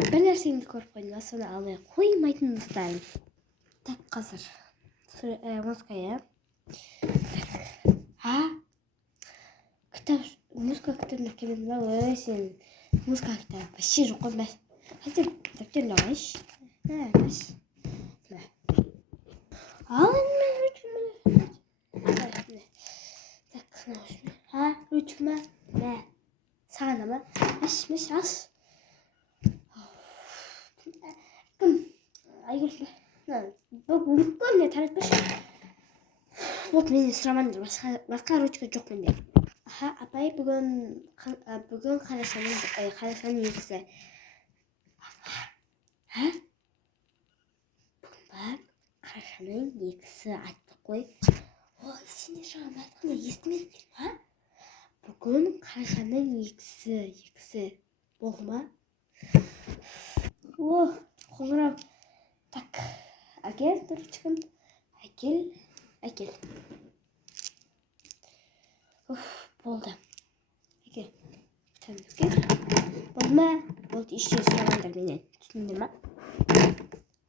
бір нәрсеңді көріп қойдым, соны алмай қоймайтын Так, қазір музыка, иә? Музыка кітабын келмеді ма? Ой, сен музыка кітабы вообще жоқ қой, мә. Хотя дәптерін алайыншы. Ал енді ручкама. Мә. Саған ама. Аш. Кім? Айгүл. Бүкіл не таратпашы. Вот мені сұрамаңдар, басқа ручка жоқ менде. Апай, бүгін қарашаның екісі. Бүгін қарашаның екісі айтты қой. Ой, сен де жаңа айтқанда естімедің бе? Бүгін қарашаның екісі болды ма? О, қоңырау. Так, әкел ручканы. Әкел. Болды. Әкел. Болды ма? Болды, іште сұрамаңдар менен. Түсінді ма?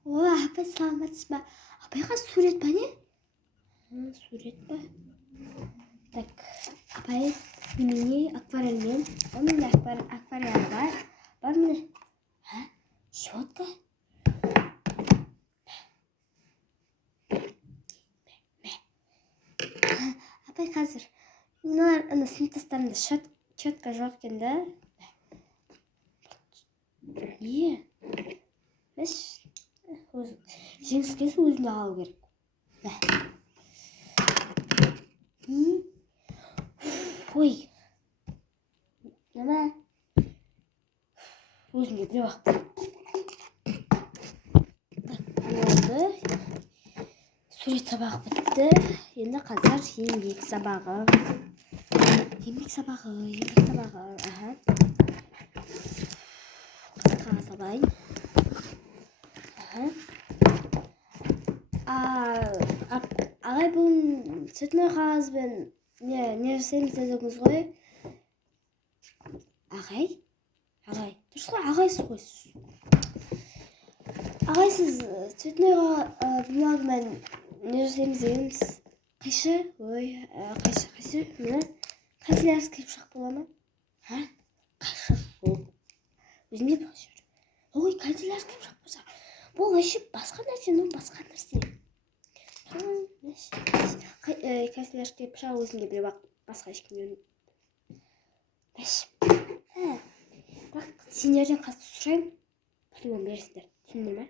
О, апай, саламатсыз ба? Апайға сурет ба не? Сурет ба? Так, апай, немене акварельмен? Менде акварель бар. Бар міне? Щетка? Апай, қазір мыналар сыныптастарымда щетка жоқ екен да. Не? Жеңіскесі өзінде алу керек. Ой. Нема? Өзімде біреу ақ. Болды. Сурет сабағы бітті. Енді қазір еңбек сабағы. Қағаз алайын. Ағай, бүгін цветной қағазбен не жасаймыз дедіңіз ғой? Ағай? Дұрыс қой, ағайсыз ғой. Ағай, сіз цветной бумагамен не жасаймыз дегеніміз? Қайшы? Ой, қайшы? Мені канцелярский пышақ бола ма? Қайшы? Өзімде бір жүр. Ой, канцелярский пышақ болса. Бұл вообще басқа нәрсе. Канцелярский пышақ өзімде бір басқа ешкімде. Бірақ сендерден қатты сұрайын. По-любому бересіңдер. Түсіндің ме?